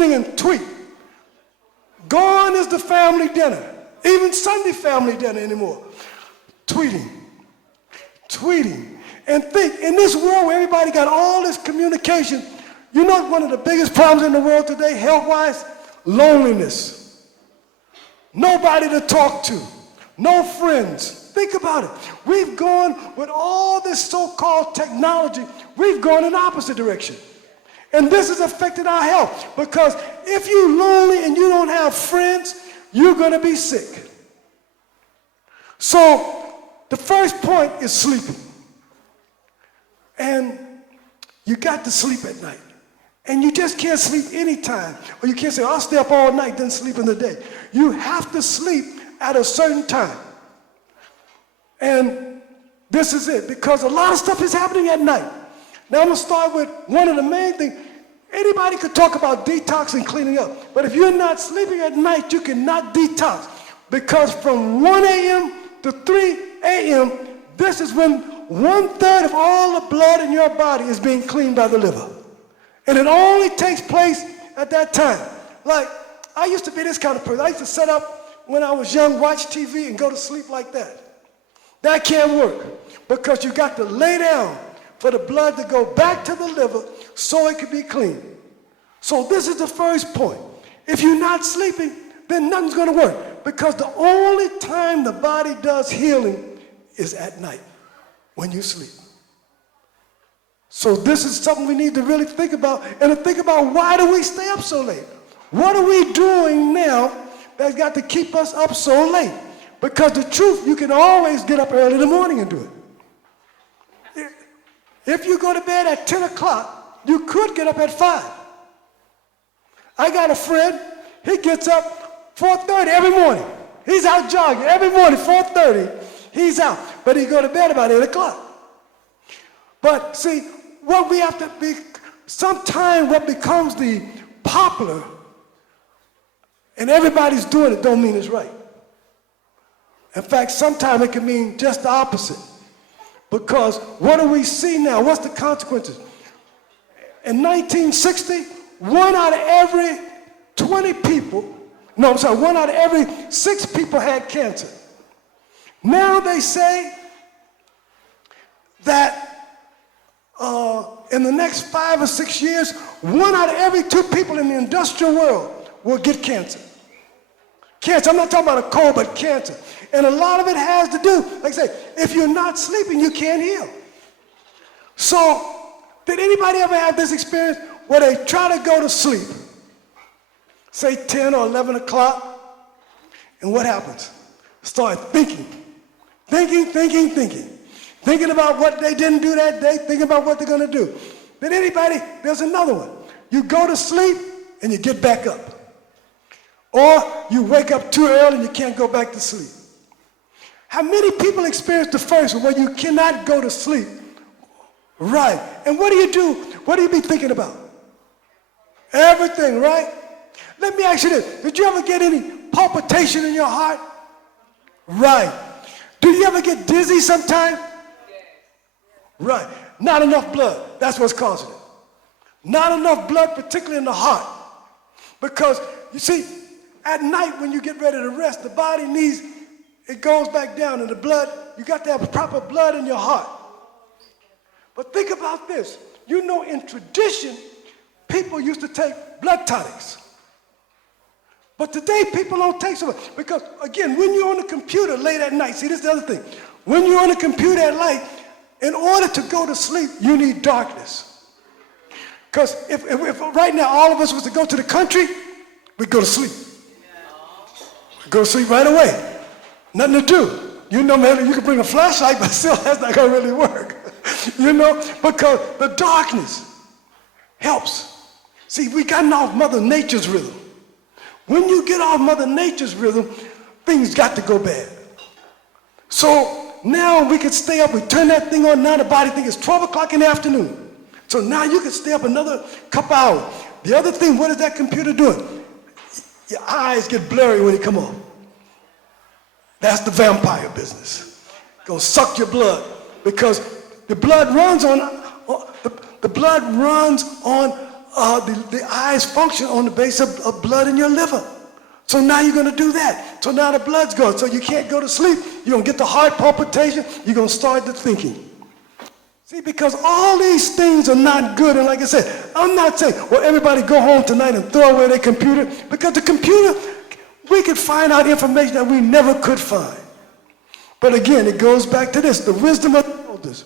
evening and tweet. Gone is the family dinner, even Sunday family dinner anymore. Tweeting. And think, in this world where everybody got all this communication, you know one of the biggest problems in the world today, health-wise? Loneliness. Nobody to talk to. No friends. Think about it. We've gone, with all this so-called technology, we've gone in the opposite direction. And this has affected our health, because if you're lonely and you don't have friends, you're going to be sick. So the first point is sleeping. And you got to sleep at night. And you just can't sleep anytime. Or you can't say, I'll stay up all night, then sleep in the day. You have to sleep at a certain time. And this is it, because a lot of stuff is happening at night. Now I'm going to start with one of the main things. Anybody could talk about detox and cleaning up. But if you're not sleeping at night, you cannot detox. Because from 1 a.m. to 3 a.m., this is when 1/3 of all the blood in your body is being cleaned by the liver. And it only takes place at that time. Like, I used to be this kind of person. I used to set up when I was young, watch TV and go to sleep like that. That can't work, because you got to lay down for the blood to go back to the liver so it can be clean. So this is the first point. If you're not sleeping, then nothing's going to work, because the only time the body does healing is at night, when you sleep. So this is something we need to really think about, and to think about, why do we stay up so late? What are we doing now that's got to keep us up so late? Because the truth, you can always get up early in the morning and do it. If you go to bed at 10 o'clock, you could get up at 5. I got a friend, he gets up 4:30 every morning. He's out jogging every morning, 4:30, he's out. But he go to bed about 8 o'clock. But see, what we have to be, sometimes what becomes the popular, and everybody's doing it, don't mean it's right. In fact, sometimes it can mean just the opposite. Because what do we see now? What's the consequences? In 1960, 1 out of every 20 people, no, I'm sorry, 1 out of every 6 people had cancer. Now they say that in the next 5 or 6 years, 1 out of every 2 people in the industrial world will get cancer. Cancer, I'm not talking about a cold, but cancer. And a lot of it has to do, like I say, if you're not sleeping, you can't heal. So, did anybody ever have this experience where they try to go to sleep, say 10 or 11 o'clock, and what happens? Start thinking about what they didn't do that day, thinking about what they're going to do. Then there's another one. You go to sleep and you get back up. Or you wake up too early and you can't go back to sleep. How many people experience the first one, where you cannot go to sleep? Right. And what do you do? What do you be thinking about? Everything, right? Let me ask you this. Did you ever get any palpitation in your heart? Right. Do you ever get dizzy sometime? Right. Not enough blood. That's what's causing it. Not enough blood, particularly in the heart. Because, you see, at night when you get ready to rest, the body needs, it goes back down, and the blood, you got to have proper blood in your heart. But think about this. You know, in tradition, people used to take blood tonics. But today, people don't take so much. Because, again, when you're on the computer late at night, see, this is the other thing. When you're on the computer at night, in order to go to sleep, you need darkness. Because if right now all of us was to go to the country, we'd go to sleep. We'd go to sleep right away. Nothing to do. You know, man, you can bring a flashlight, but still that's not going to really work. You know, because the darkness helps. See, we gotten off Mother Nature's rhythm. When you get off Mother Nature's rhythm, things got to go bad. So now we can stay up, we turn that thing on, now the body thinks it's 12 o'clock in the afternoon. So now you can stay up another couple hours. The other thing, what is that computer doing? Your eyes get blurry when you come on. That's the vampire business. Gonna suck your blood, because the blood runs on the eyes function on the basis of blood in your liver. So now you're going to do that. So now the blood's going. So you can't go to sleep. You're going to get the heart palpitation. You're going to start the thinking. See, because all these things are not good. And like I said, I'm not saying, well, everybody go home tonight and throw away their computer. Because the computer, we could find out information that we never could find. But again, it goes back to this, the wisdom of the elders.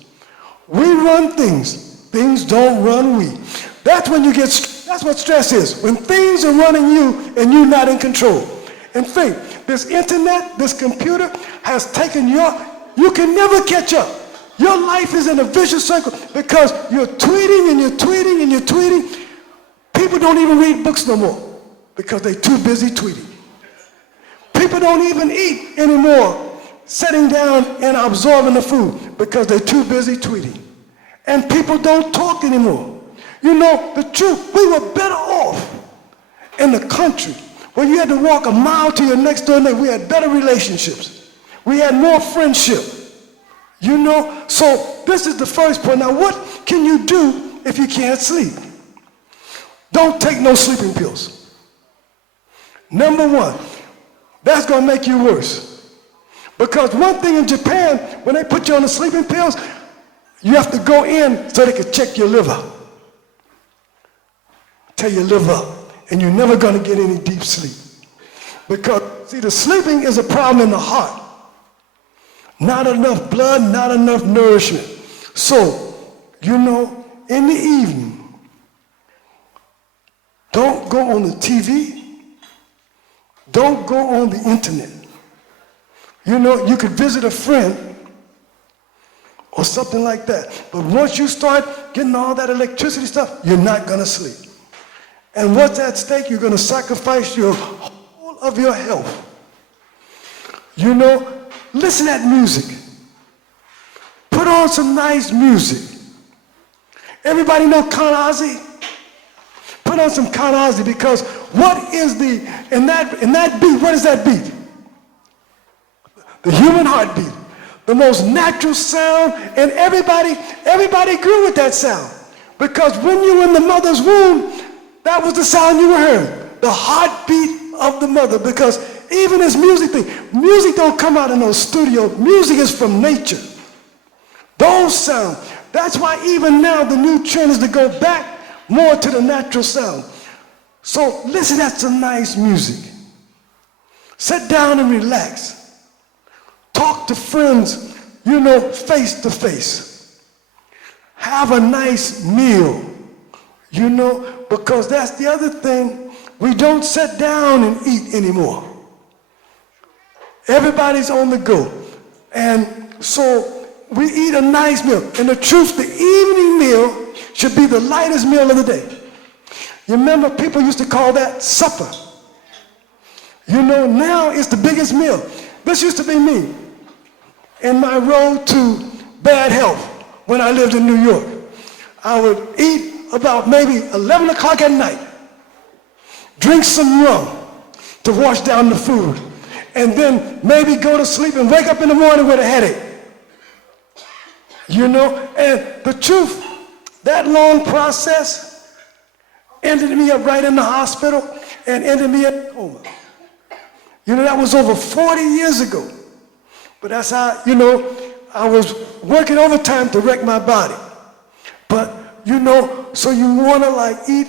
We run things. Things don't run we. That's when you get, that's what stress is. When things are running you and you're not in control. And think, this internet, this computer has taken you can never catch up. Your life is in a vicious circle because you're tweeting and you're tweeting and you're tweeting. People don't even read books no more because they're too busy tweeting. People don't even eat anymore, sitting down and absorbing the food because they're too busy tweeting. And people don't talk anymore. You know, the truth, we were better off in the country where you had to walk a mile to your next door neighbor. We had better relationships. We had more friendship. You know, so this is the first point. Now, what can you do if you can't sleep? Don't take no sleeping pills. Number one, that's going to make you worse. Because one thing in Japan, when they put you on the sleeping pills, you have to go in so they can check your liver. Tell your liver, and you're never going to get any deep sleep. Because, see, the sleeping is a problem in the heart. Not enough blood, not enough nourishment. So, you know, in the evening, don't go on the TV. Don't go on the internet. You know, you could visit a friend or something like that. But once you start getting all that electricity stuff, you're not going to sleep. And what's at stake? You're going to sacrifice your whole of your health. You know, listen at music. Put on some nice music. Everybody know Kanazi? Put on some Kanazi because what is in that beat, what is that beat? The human heartbeat. The most natural sound, and everybody grew with that sound. Because when you were in the mother's womb, that was the sound you were hearing. The heartbeat of the mother. Because even this music thing, music don't come out of no studio. Music is from nature. Those sounds. That's why even now the new trend is to go back more to the natural sound. So listen to some nice music. Sit down and relax. Talk to friends, you know, face to face. Have a nice meal, you know, because that's the other thing. We don't sit down and eat anymore. Everybody's on the go. And so we eat a nice meal. And the truth, the evening meal should be the lightest meal of the day. You remember people used to call that supper. You know, now it's the biggest meal. This used to be me in my road to bad health when I lived in New York. I would eat about maybe 11 o'clock at night, drink some rum to wash down the food, and then maybe go to sleep and wake up in the morning with a headache. You know, and the truth, that long process ended me up right in the hospital and ended me in a coma. You know, that was over 40 years ago. But that's how, you know, I was working overtime to wreck my body. But, you know, so you want to like eat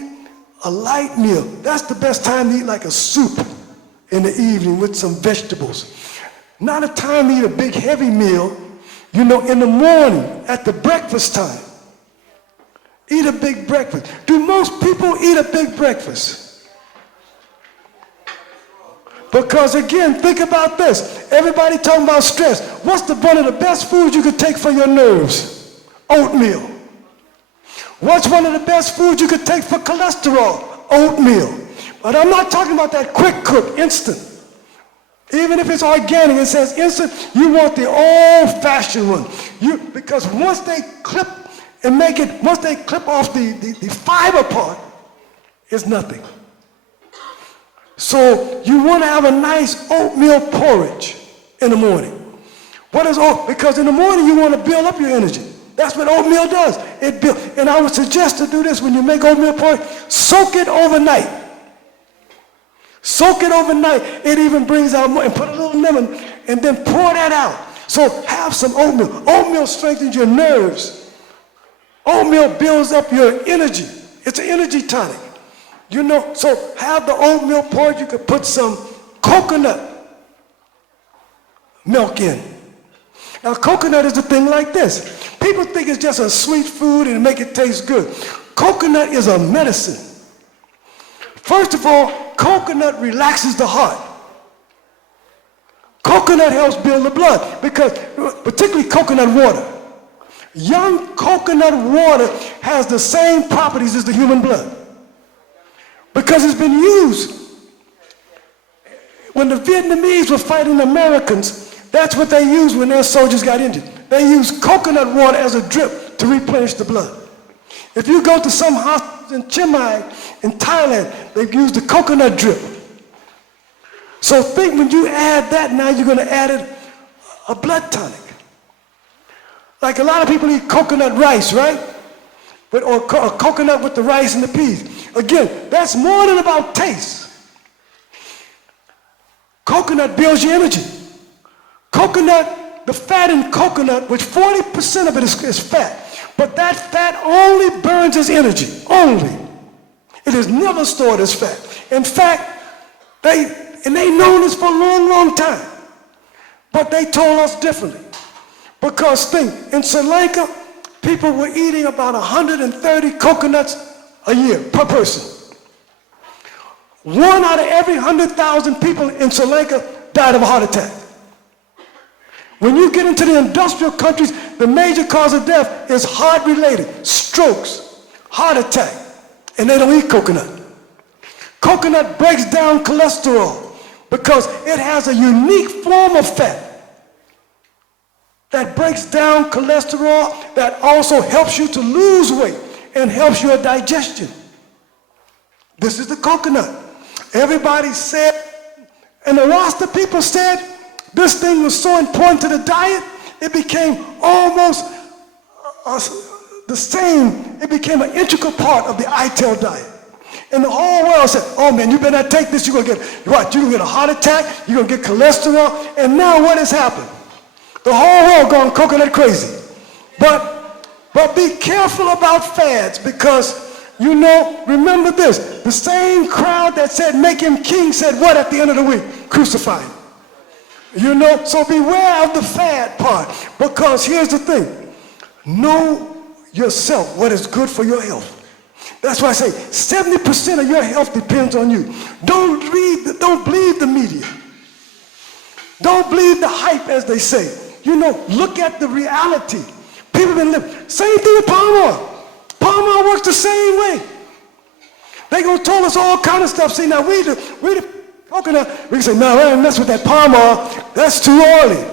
a light meal. That's the best time to eat like a soup in the evening with some vegetables. Not a time to eat a big heavy meal, you know, in the morning at the breakfast time. Eat a big breakfast. Do most people eat a big breakfast? Because again, think about this. Everybody talking about stress. What's one of the best foods you could take for your nerves? Oatmeal. What's one of the best foods you could take for cholesterol? Oatmeal. But I'm not talking about that quick cook, instant. Even if it's organic, it says instant, you want the old-fashioned one. Because once they clip and make it, once they clip off the fiber part, it's nothing. So you want to have a nice oatmeal porridge in the morning. What is oat? Because in the morning you want to build up your energy. That's what oatmeal does. And I would suggest to do this when you make oatmeal porridge, soak it overnight. Soak it overnight. It even brings out more, and put a little lemon, and then pour that out. So have some oatmeal. Oatmeal strengthens your nerves. Oatmeal builds up your energy. It's an energy tonic. You know, so have the oatmeal porridge. You could put some coconut milk in. Now, coconut is a thing like this. People think it's just a sweet food and make it taste good. Coconut is a medicine. First of all, coconut relaxes the heart. Coconut helps build the blood, because particularly coconut water. Young coconut water has the same properties as the human blood, because it's been used. When the Vietnamese were fighting the Americans, that's what they used when their soldiers got injured. They used coconut water as a drip to replenish the blood. If you go to some hospitals in Chiang Mai, in Thailand, they've used the coconut drip. So think when you add that, now you're going to add a blood tonic. Like a lot of people eat coconut rice, right? Or coconut with the rice and the peas. Again, that's more than about taste. Coconut builds your energy. Coconut, the fat in coconut, which 40% of it is fat, but that fat only burns as energy, only. It is never stored as fat. In fact, they've known this for a long, long time, but they told us differently. Because think, in Sri Lanka, people were eating about 130 coconuts a year per person. 1 out of every 100,000 people in Sri Lanka died of a heart attack. When you get into the industrial countries, the major cause of death is heart-related, strokes, heart attack, and they don't eat coconut. Coconut breaks down cholesterol because it has a unique form of fat that breaks down cholesterol, that also helps you to lose weight and helps your digestion. This is the coconut. Everybody said, and the Rasta people said, this thing was so important to the diet, it became almost the same. It became an integral part of the ITEL diet. And the whole world said, oh man, you better not take this, you're going to get what? You're going to get a heart attack, you're going to get cholesterol. And now what has happened? The whole world gone coconut crazy. But be careful about fads, because, you know, remember this, the same crowd that said make him king said what at the end of the week? Crucify him. You know, so beware of the fad part, because here's the thing. Know yourself, what is good for your health. That's why I say 70% of your health depends on you. Don't believe the media. Don't believe the hype, as they say. You know, look at the reality. People have been living. Same thing with palm oil. Palm oil works the same way. They gonna tell us all kind of stuff. See, now we the coconut, we can say, no, I don't mess with that palm oil. That's too oily.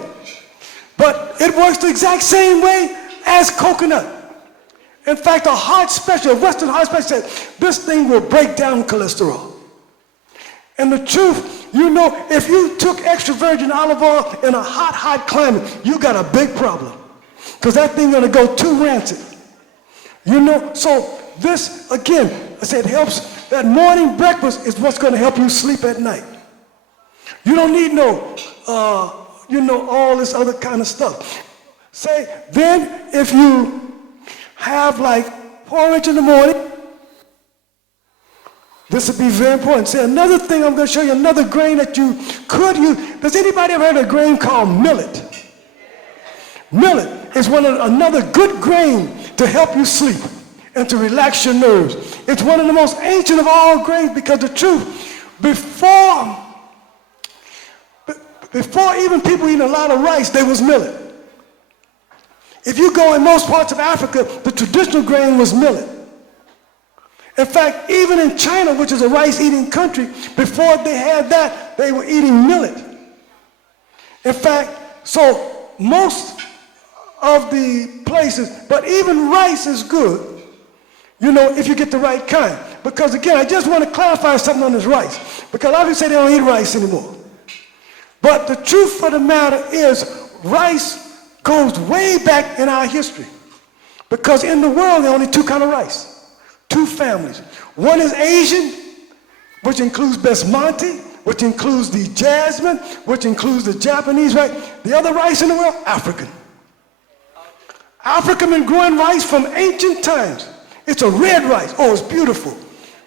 But it works the exact same way as coconut. In fact, a heart specialist, a Western heart specialist said, this thing will break down cholesterol. And the truth, you know, if you took extra virgin olive oil in a hot climate, you got a big problem. Because that thing gonna go too rancid. You know, so this, again, I said, helps. That morning breakfast is what's gonna help you sleep at night. You don't need no, you know, all this other kind of stuff. Say, then if you have like porridge in the morning, this would be very important. See, another thing, I'm going to show you another grain that you could use. Does anybody ever heard of a grain called millet? Millet is another good grain to help you sleep and to relax your nerves. It's one of the most ancient of all grains, because the truth, before even people eating a lot of rice, there was millet. If you go in most parts of Africa, the traditional grain was millet. In fact, even in China, which is a rice-eating country, before they had that, they were eating millet. In fact, so most of the places, but even rice is good, you know, if you get the right kind. Because again, I just want to clarify something on this rice, because a lot of people say they don't eat rice anymore. But the truth of the matter is, rice goes way back in our history. Because in the world, there are only two kinds of rice, two families. One is Asian, which includes basmati, which includes the jasmine, which includes the Japanese rice. The other rice in the world, African. Africa been growing rice from ancient times. It's a red rice. Oh, it's beautiful.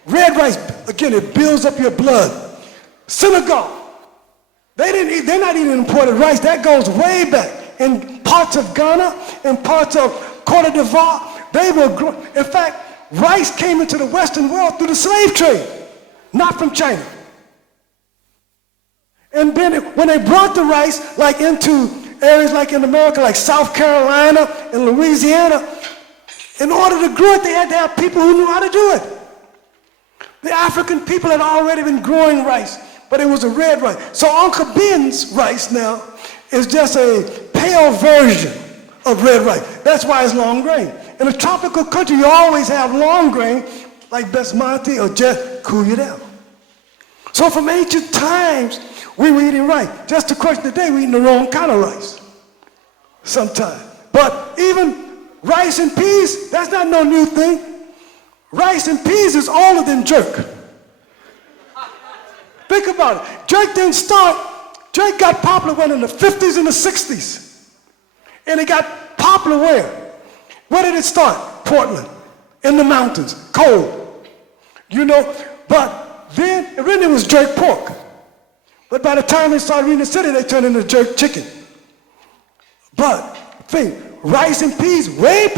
Red rice, again, it builds up your blood. Senegal, they're not eating imported rice. That goes way back. In parts of Ghana, in parts of Cote d'Ivoire, they were growing. In fact, rice came into the Western world through the slave trade, not from China. And then when they brought the rice like into areas like in America, like South Carolina and Louisiana, in order to grow it, they had to have people who knew how to do it. The African people had already been growing rice, but it was a red rice. So Uncle Ben's rice now is just a pale version of red rice. That's why it's long grain. In a tropical country, you always have long grain, like basmati or just cool you down. So from ancient times, we were eating rice. Just the question today, we're eating the wrong kind of rice sometimes. But even rice and peas, that's not no new thing. Rice and peas is older than jerk. Think about it. Jerk didn't start. Jerk got popular when in the 50s and the 60s. And it got popular where? Where did it start? Portland, in the mountains, cold. You know, but then it was jerk pork. But by the time they started in the city, they turned into jerk chicken. But think, rice and peas way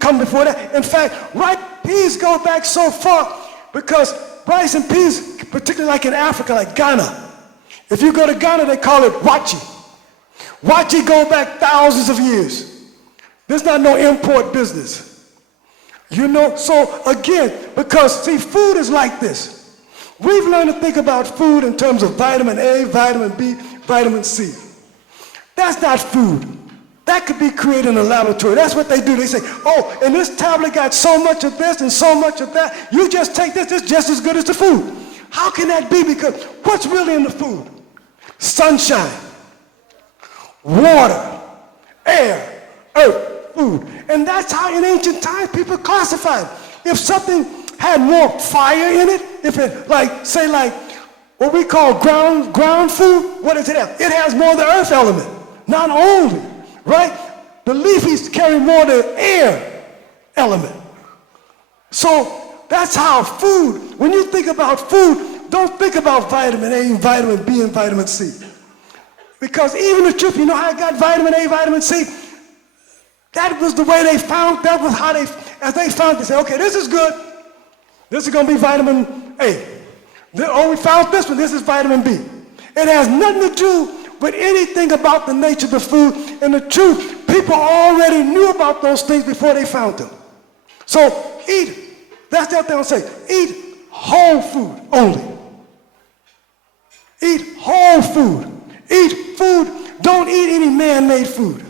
come before that. In fact, rice and peas go back so far because rice and peas, particularly like in Africa, like Ghana, if you go to Ghana, they call it wachi. Wachi go back thousands of years. There's not no import business. You know, so again, because see, food is like this. We've learned to think about food in terms of vitamin A, vitamin B, vitamin C. That's not food. That could be created in a laboratory. That's what they do. They say, oh, and this tablet got so much of this and so much of that. You just take this, it's just as good as the food. How can that be? Because what's really in the food? Sunshine, water, air, earth, food. And that's how in ancient times people classified. If something had more fire in it, if it like, say like what we call ground food, what does it have? It has more of the earth element. Not only, right? The leafies carry more of the air element. So that's how food, when you think about food, don't think about vitamin A and vitamin B and vitamin C. Because even the truth, you know how I got vitamin A, vitamin C? That was the way they found, that was how as they found, they said, okay, this is good. This is going to be vitamin A. Oh, we found this one, this is vitamin B. It has nothing to do with anything about the nature of the food. And the truth, people already knew about those things before they found them. So eat, that's what they'll say, eat whole food only. Eat whole food. Eat food, don't eat any man-made food.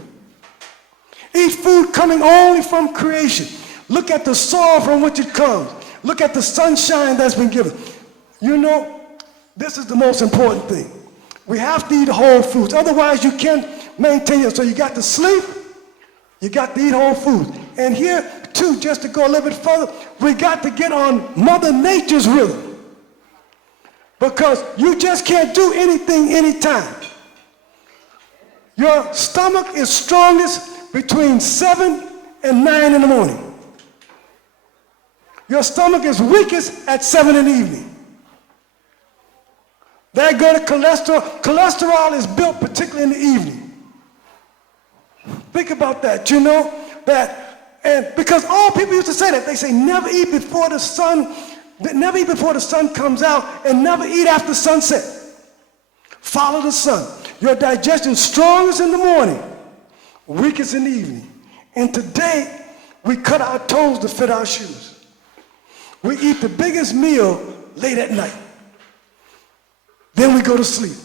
Eat food coming only from creation. Look at the soil from which it comes. Look at the sunshine that's been given. You know, this is the most important thing. We have to eat whole foods. Otherwise, you can't maintain it. So you got to sleep, you got to eat whole foods. And here, too, just to go a little bit further, we got to get on Mother Nature's rhythm. Because you just can't do anything anytime. Your stomach is strongest between 7 and 9 in the morning. Your stomach is weakest at 7 in the evening. There go to cholesterol. Cholesterol is built particularly in the evening. Think about that, you know, that, and because all people used to say that, they say never eat before the sun comes out and never eat after sunset. Follow the sun. Your digestion strongest in the morning, weakest in the evening. And today, we cut our toes to fit our shoes. We eat the biggest meal late at night. Then we go to sleep.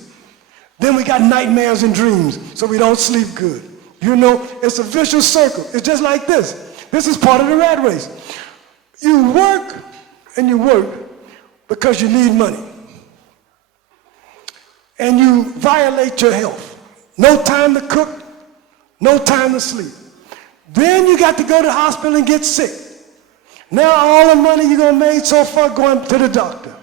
Then we got nightmares and dreams, so we don't sleep good. You know, it's a vicious circle. It's just like this. This is part of the rat race. You work and you work because you need money. And you violate your health. No time to cook, no time to sleep. Then you got to go to the hospital and get sick. Now all the money you're going to make so far going to the doctor.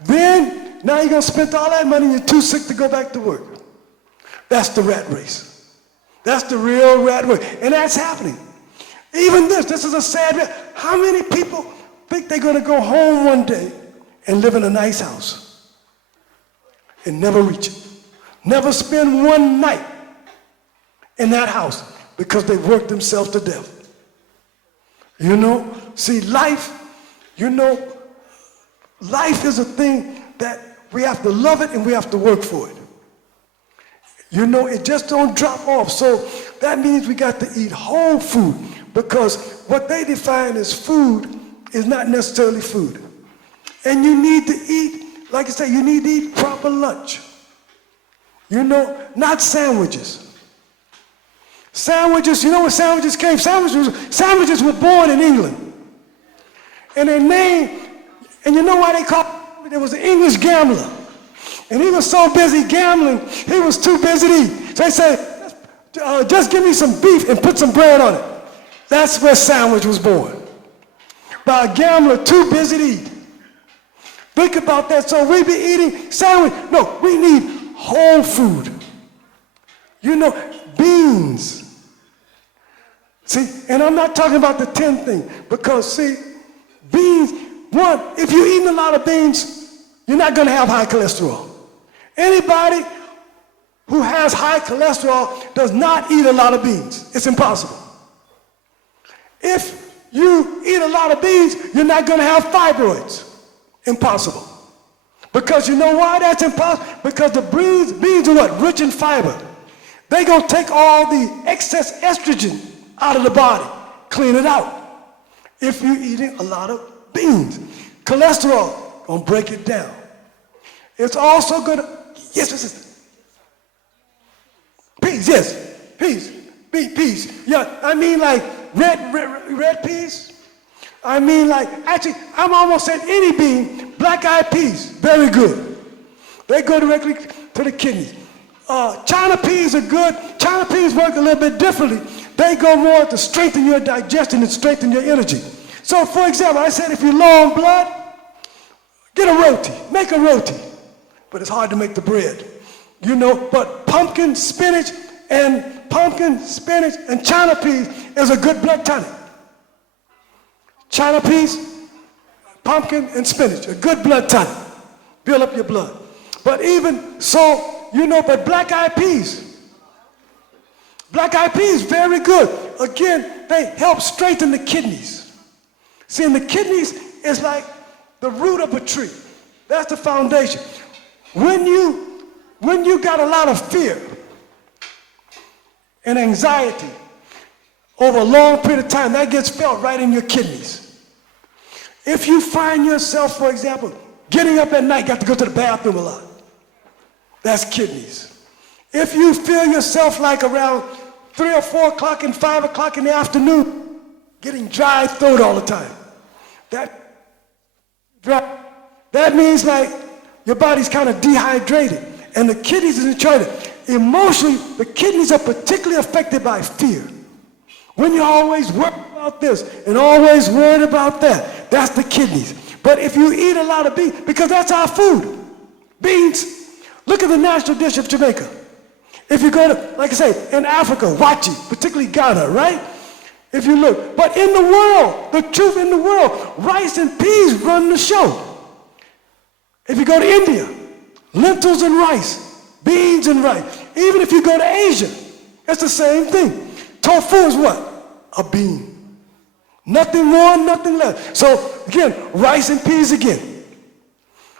Then, now you're going to spend all that money and you're too sick to go back to work. That's the rat race. That's the real rat race. And that's happening. Even this is a sad rat. How many people think they're going to go home one day and live in a nice house and never reach it? Never spend one night in that house because they worked themselves to death. You know, see, life is a thing that we have to love it and we have to work for it. You know, it just don't drop off. So that means we got to eat whole food, because what they define as food is not necessarily food. And you need to eat, like I say, you need to eat proper lunch. You know, not sandwiches. Sandwiches, you know where sandwiches came? Sandwiches were born in England. And their name, and you know why they called it? There was an English gambler. And he was so busy gambling, he was too busy to eat. So they said, just give me some beef and put some bread on it. That's where sandwich was born. By a gambler too busy to eat. Think about that. So we be eating sandwich. No, we need whole food. You know, beans. See, and I'm not talking about the 10 thing, because see, beans, one, if you're eating a lot of beans, you're not going to have high cholesterol. Anybody who has high cholesterol does not eat a lot of beans. It's impossible. If you eat a lot of beans, you're not going to have fibroids. Impossible. Because you know why that's impossible? Because the beans are what? Rich in fiber. They're going to take all the excess estrogen out of the body, clean it out. If you're eating a lot of beans, cholesterol going to break it down. It's also going to, yes. Peas, yes, peas. Yeah, I mean like red peas. I mean like, actually, I'm almost saying any bean, black-eyed peas, very good. They go directly to the kidneys. China peas are good. China peas work a little bit differently. They go more to strengthen your digestion and strengthen your energy. So, for example, I said if you're low on blood, get a roti, make a roti. But it's hard to make the bread, you know. But pumpkin, spinach, and China peas is a good blood tonic. China peas, pumpkin, and spinach, a good blood tonic. Build up your blood. But even so, you know, but black-eyed peas, very good. Again, they help strengthen the kidneys. See, and the kidneys is like the root of a tree. That's the foundation. When you got a lot of fear and anxiety over a long period of time, that gets felt right in your kidneys. If you find yourself, for example, getting up at night, got to go to the bathroom a lot, that's kidneys. If you feel yourself like around 3 or 4 o'clock and 5 o'clock in the afternoon, getting dry throat all the time, that means like your body's kind of dehydrated, and the kidneys is in charge. Emotionally, the kidneys are particularly affected by fear. When you're always worried about this and always worried about that, that's the kidneys. But if you eat a lot of beans, because that's our food, beans. Look at the national dish of Jamaica. If you go to, like I say, in Africa, Wachi, particularly Ghana, right? If you look, but in the world, the truth in the world, rice and peas run the show. If you go to India, lentils and rice, beans and rice. Even if you go to Asia, it's the same thing. Tofu is what? A bean. Nothing more, nothing less. So again, rice and peas again.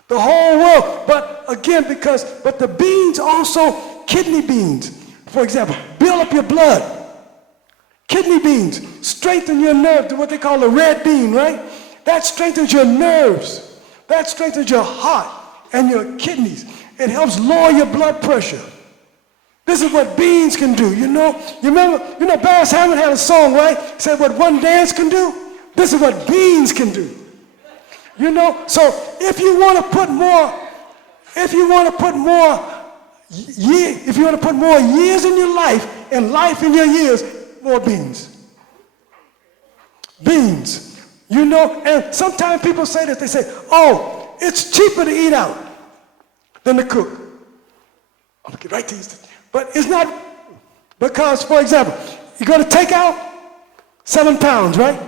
The whole world, but again, but the beans also, kidney beans, for example, build up your blood. Kidney beans strengthen your nerves, what they call a red bean, right? That strengthens your nerves. That strengthens your heart and your kidneys. It helps lower your blood pressure. This is what beans can do, you know? You remember, Bass Hammond had a song, right? He said what one dance can do, this is what beans can do. You know, so if you want to put more years in your life and life in your years, more beans. Beans. You know, and sometimes people say this, they say, oh, it's cheaper to eat out than to cook. I'm gonna get right to these. But it's not, because, for example, you go to take out 7 pounds, right?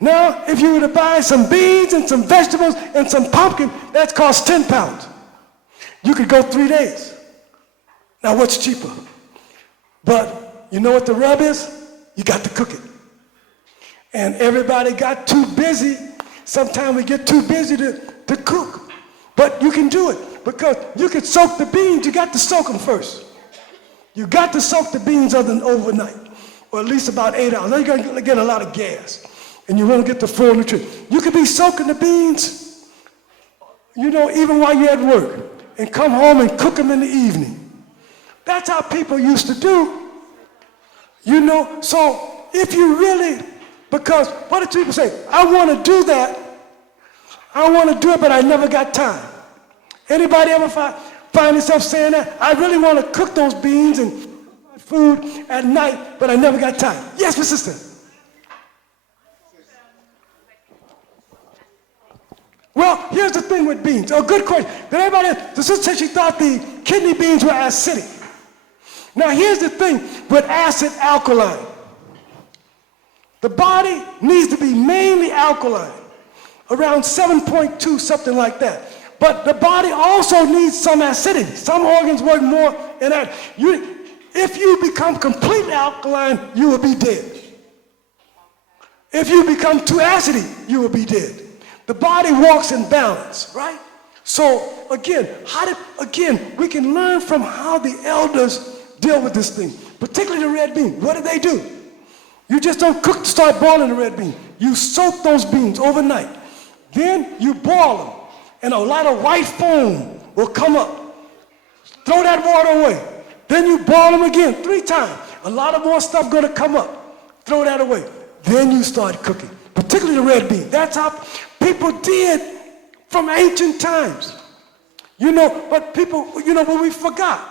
Now, if you were to buy some beans and some vegetables and some pumpkin, that costs 10 pounds. You could go 3 days. Now, what's cheaper? But you know what the rub is? You got to cook it. And everybody got too busy. Sometimes we get too busy to cook. But you can do it because you can soak the beans. You got to soak them first. You got to soak the beans overnight, or at least about 8 hours. Now you're going to get a lot of gas, and you won't get the full nutrition. You could be soaking the beans, you know, even while you're at work, and come home and cook them in the evening. That's how people used to do. You know, so if you really, because what do people say? I want to do that. I want to do it, but I never got time. Anybody ever find yourself saying that? I really want to cook those beans and food at night, but I never got time. Yes, my sister. Well, here's the thing with beans. Oh, good question. The sister said she thought the kidney beans were acidic. Now, here's the thing with acid alkaline. The body needs to be mainly alkaline, around 7.2, something like that. But the body also needs some acidity. Some organs work more in that. If you become completely alkaline, you will be dead. If you become too acidy, you will be dead. The body walks in balance, right? So again, we can learn from how the elders deal with this thing, particularly the red bean. What do? You just don't start boiling the red bean. You soak those beans overnight. Then you boil them, and a lot of white foam will come up. Throw that water away. Then you boil them again 3 times. A lot of more stuff going to come up. Throw that away. Then you start cooking, particularly the red bean. That's how people did from ancient times. You know, but people, but we forgot.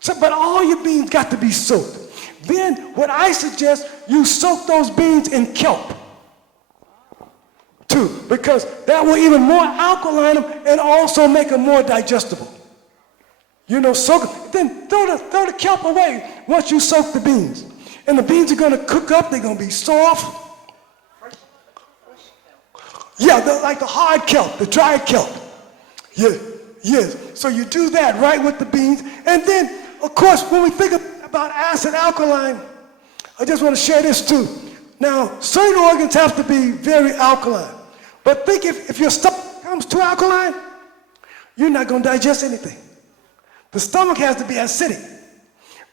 So, but all your beans got to be soaked. Then what I suggest, you soak those beans in kelp too, because that will even more alkaline them and also make them more digestible. You know, soak them. Then throw the kelp away once you soak the beans. And the beans are going to cook up. They're going to be soft. Yeah, like the hard kelp, the dry kelp. Yeah, yes. So you do that right with the beans. And then, of course, when we think about acid alkaline, I just want to share this too. Now, certain organs have to be very alkaline. But think if your stomach becomes too alkaline, you're not going to digest anything. The stomach has to be acidic.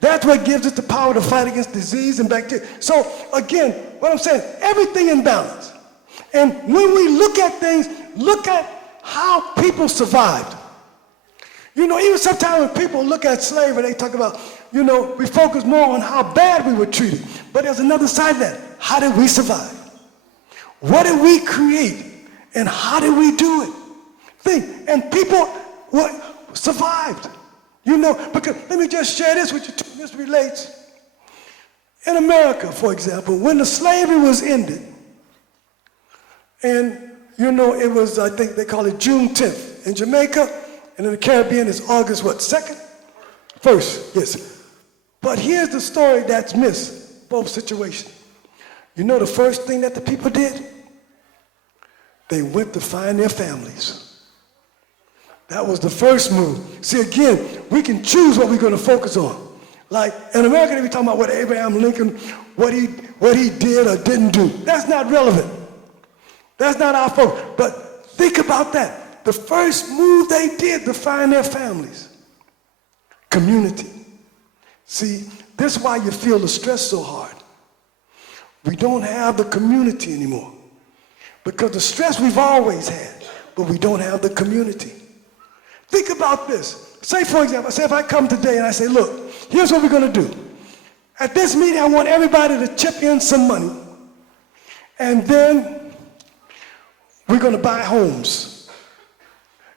That's what gives it the power to fight against disease and bacteria. So again, what I'm saying, everything in balance. And when we look at things, look at how people survived. You know, even sometimes when people look at slavery, they talk about, we focus more on how bad we were treated. But there's another side of that. How did we survive? What did we create? And how did we do it? Think. And people survived. Because let me just share this with you too. This relates. In America, for example, when the slavery was ended, and it was, I think they call it June 10th. In Jamaica and in the Caribbean, it's August, 2nd? 1st, yes. But here's the story that's missed, both situations. The first thing that the people did? They went to find their families. That was the first move. See, again, we can choose what we're going to focus on. Like in America, they be talking about what Abraham Lincoln, what he did or didn't do. That's not relevant. That's not our focus. But think about that. The first move they did to find their families. Community. See, this is why you feel the stress so hard. We don't have the community anymore. Because the stress we've always had, but we don't have the community. Think about this. Say, for example, if I come today and I say, look, here's what we're going to do. At this meeting, I want everybody to chip in some money. And then we're going to buy homes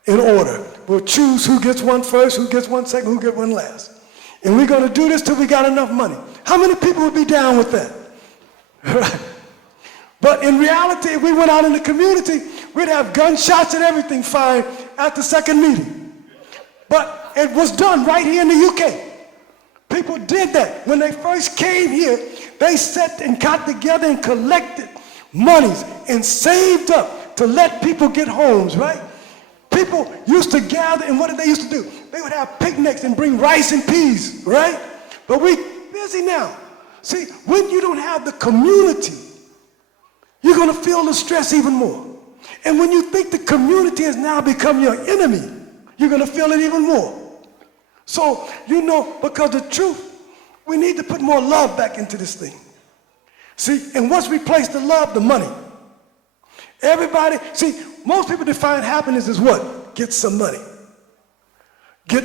in order. We'll choose who gets one first, who gets one second, who gets one last. And we're going to do this till we got enough money. How many people would be down with that? Right? But in reality, if we went out in the community, we'd have gunshots and everything fired at the second meeting. But it was done right here in the UK. People did that. When they first came here, they sat and got together and collected monies and saved up to let people get homes, right? People used to gather, and what did they used to do? They would have picnics and bring rice and peas, right? But we're busy now. See, when you don't have the community, you're going to feel the stress even more. And when you think the community has now become your enemy, you're going to feel it even more. So, you know, because the truth, we need to put more love back into this thing. See, and what's replaced the love? The money. Everybody, see, most people define happiness as what? Get some money. Get,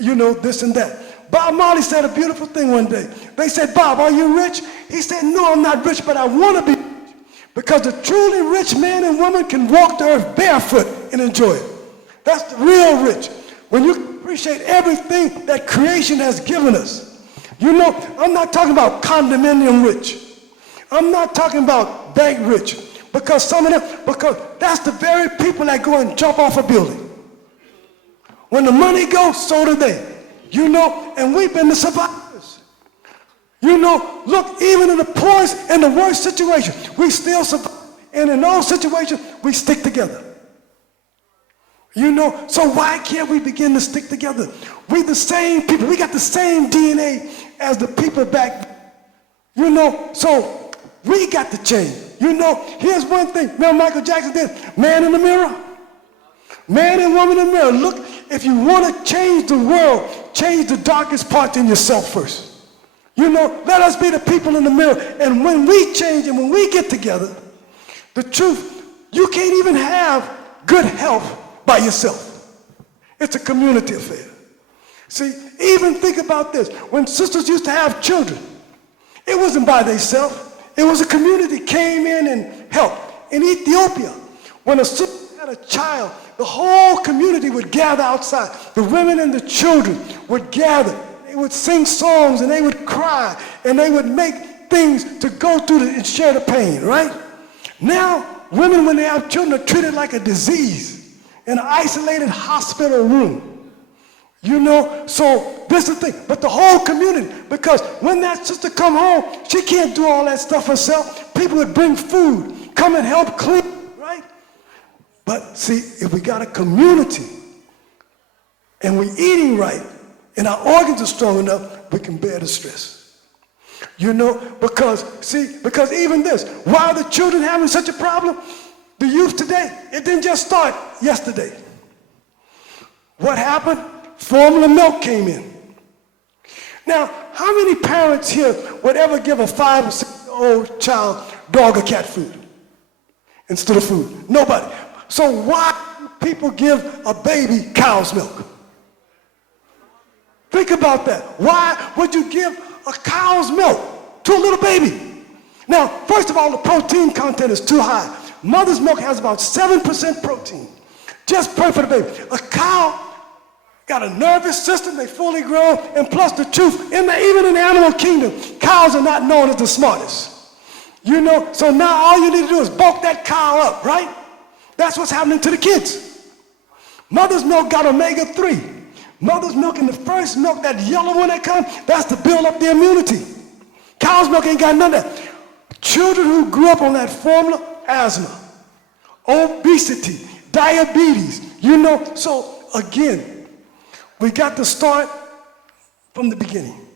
you know, this and that. Bob Marley said a beautiful thing one day. They said, Bob, are you rich? He said, no, I'm not rich, but I want to be rich. Because the truly rich man and woman can walk the earth barefoot and enjoy it. That's the real rich. When you appreciate everything that creation has given us. You know, I'm not talking about condominium rich. I'm not talking about bank rich. Because some of them, because that's the very people that go and jump off a building. When the money goes, so do they. You know, and we've been the survivors. You know, look, even in the poorest and the worst situation, we still survive. And in those situations, we stick together. You know, so why can't we begin to stick together? We the same people. We got the same DNA as the people back then. You know, so we got to change. You know, here's one thing. Remember Michael Jackson did? Man in the mirror. Man and woman in the mirror. Look, if you want to change the world, change the darkest part in yourself first. You know, let us be the people in the mirror. And when we change and when we get together, the truth, you can't even have good health by yourself. It's a community affair. See, even think about this. When sisters used to have children, it wasn't by themselves. It was a community came in and helped. In Ethiopia, when a sister had a child, the whole community would gather outside. The women and the children would gather. They would sing songs and they would cry and they would make things to go through and share the pain, right? Now, women, when they have children, are treated like a disease in an isolated hospital room. You know, so this is the thing. But the whole community, because when that sister come home, she can't do all that stuff herself. People would bring food, come and help clean, right? But see, if we got a community and we're eating right and our organs are strong enough, we can bear the stress. You know, because even this, why are the children having such a problem? The youth today, it didn't just start yesterday. What happened? Formula milk came in. Now, how many parents here would ever give a 5 or 6-year-old child dog or cat food instead of food? Nobody. So why do people give a baby cow's milk? Think about that. Why would you give a cow's milk to a little baby? Now, first of all, the protein content is too high. Mother's milk has about 7% protein. Just perfect for the baby. A cow got a nervous system, they fully grown, and plus the truth, even in the animal kingdom, cows are not known as the smartest. You know, so now all you need to do is bulk that cow up, right? That's what's happening to the kids. Mother's milk got omega-3. Mother's milk in the first milk, that yellow one that comes, that's to build up their immunity. Cow's milk ain't got none of that. Children who grew up on that formula, asthma, obesity, diabetes, you know, so again, we got to start from the beginning.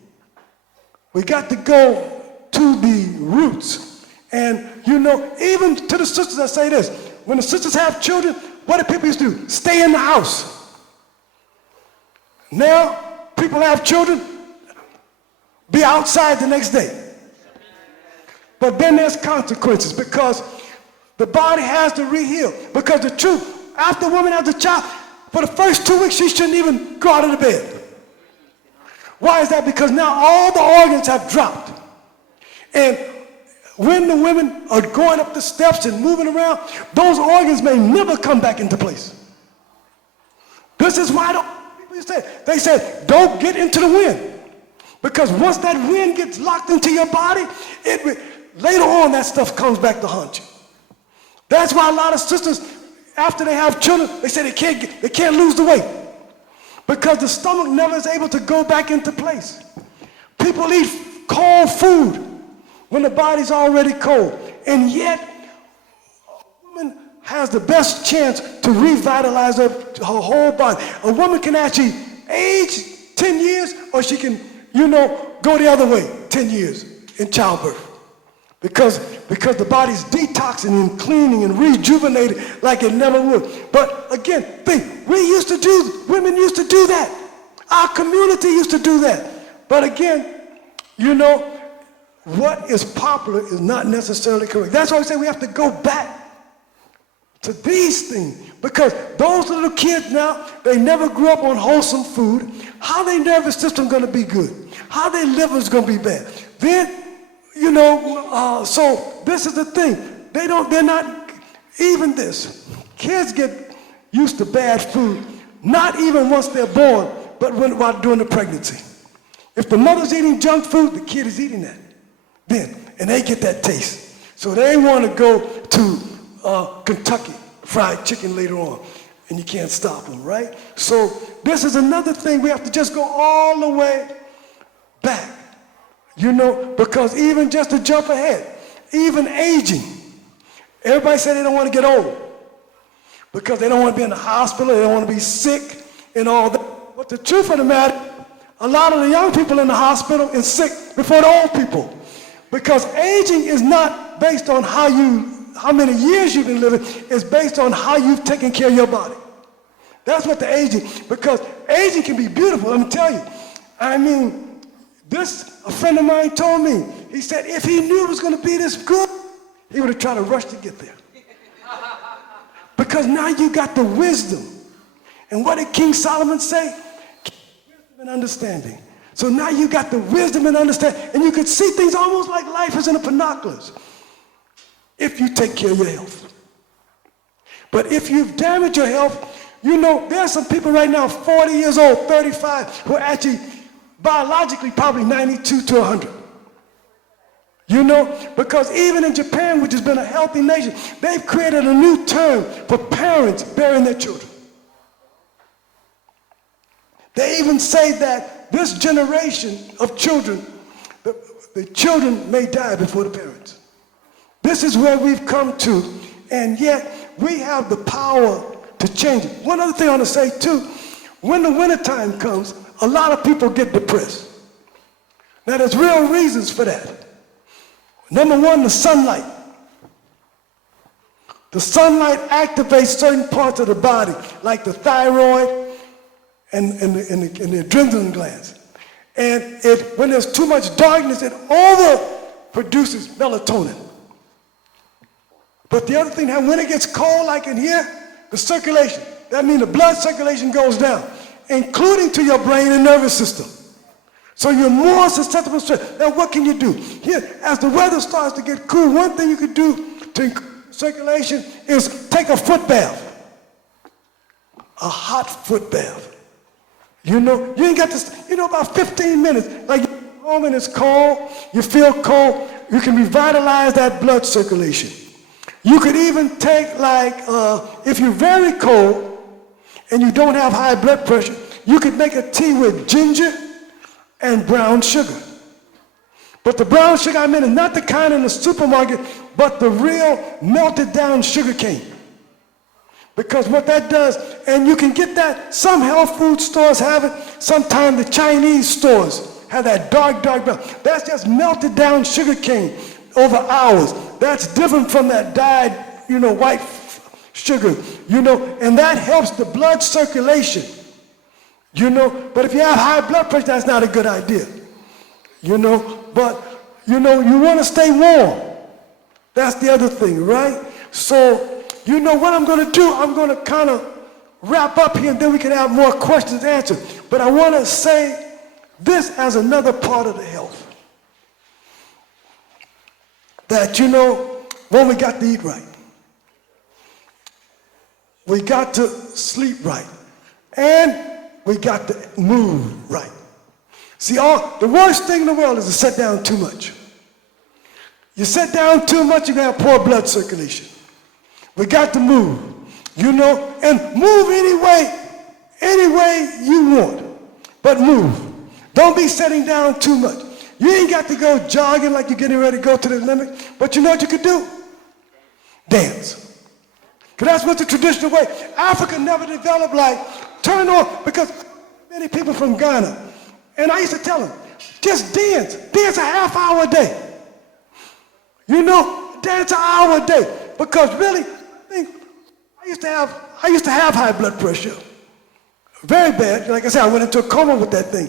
We got to go to the roots. And, you know, even to the sisters, I say this. When the sisters have children, what do people used to do? Stay in the house. Now, people have children, be outside the next day. But then there's consequences because the body has to re-heal. Because the truth, after a woman has a child, for the first 2 weeks, she shouldn't even go out of the bed. Why is that? Because now all the organs have dropped. And when the women are going up the steps and moving around, those organs may never come back into place. This is why people said, they said, don't get into the wind. Because once that wind gets locked into your body, later on that stuff comes back to haunt you. That's why a lot of sisters, after they have children, they say they can't lose the weight. Because the stomach never is able to go back into place. People eat cold food when the body's already cold. And yet, a woman has the best chance to revitalize her whole body. A woman can actually age 10 years, or she can, go the other way, 10 years in childbirth. Because the body's detoxing and cleaning and rejuvenating like it never would. But again, women used to do that. Our community used to do that. But again, what is popular is not necessarily correct. That's why we say we have to go back to these things. Because those little kids now, they never grew up on wholesome food. How their nervous system going to be good? How their liver is going to be bad? Then, so this is the thing. They're not even this. Kids get used to bad food, not even once they're born, but while during the pregnancy. If the mother's eating junk food, the kid is eating that then, and they get that taste. So they want to go to Kentucky Fried Chicken later on, and you can't stop them, right? So this is another thing. We have to just go all the way back, because even just to jump ahead, even aging, everybody say they don't want to get old because they don't want to be in the hospital, they don't want to be sick and all that. But the truth of the matter, a lot of the young people in the hospital is sick before the old people. Because aging is not based on how many years you've been living, it's based on how you've taken care of your body. That's what the aging, because aging can be beautiful, let me tell you. A friend of mine told me, he said if he knew it was going to be this good, he would have tried to rush to get there. Because now you got the wisdom. And what did King Solomon say? Wisdom and understanding. So now you got the wisdom and understanding, and you can see things almost like life is in the binoculars if you take care of your health. But if you've damaged your health, there are some people right now, 40 years old, 35, who are actually biologically probably 92 to 100. Because even in Japan, which has been a healthy nation, they've created a new term for parents burying their children. They even say that this generation of children, the children may die before the parents. This is where we've come to, and yet we have the power to change it. One other thing I want to say too, when the wintertime comes, a lot of people get depressed. Now there's real reasons for that. Number one, the sunlight. The sunlight activates certain parts of the body, like the thyroid and the adrenaline glands. And when there's too much darkness, it overproduces melatonin. But the other thing, when it gets cold like in here, the circulation, that means the blood circulation goes down, including to your brain and nervous system. So you're more susceptible to stress. Now what can you do? Here, as the weather starts to get cool, one thing you can do to increase circulation is take a foot bath. A hot foot bath. You ain't got this, about 15 minutes. Like you're home and it's cold, you feel cold, you can revitalize that blood circulation. You could even take if you're very cold and you don't have high blood pressure, you could make a tea with ginger and brown sugar. But the brown sugar I mean is not the kind in the supermarket, but the real melted down sugar cane. Because what that does, and you can get that, some health food stores have it, sometimes the Chinese stores have that dark brown. That's just melted down sugar cane over hours. That's different from that dyed, white sugar, and that helps the blood circulation, But if you have high blood pressure, that's not a good idea, But, you want to stay warm. That's the other thing, right? So, what I'm going to do, I'm going to kind of wrap up here, and then we can have more questions answered. But I want to say this as another part of the health. That, when we got to eat right, we got to sleep right, and we got to move right. See, the worst thing in the world is to sit down too much. You sit down too much, you're going to have poor blood circulation. We got to move, you know, and move any way you want, but move. Don't be sitting down too much. You ain't got to go jogging like you're getting ready to go to the limit, but you know what you could do? Dance. Because that's what the traditional way. Africa never developed like turn on, because many people from Ghana, and I used to tell them, just dance. Dance a half hour a day. You know, dance an hour a day. Because really, I used to have high blood pressure. Very bad. Like I said, I went into a coma with that thing.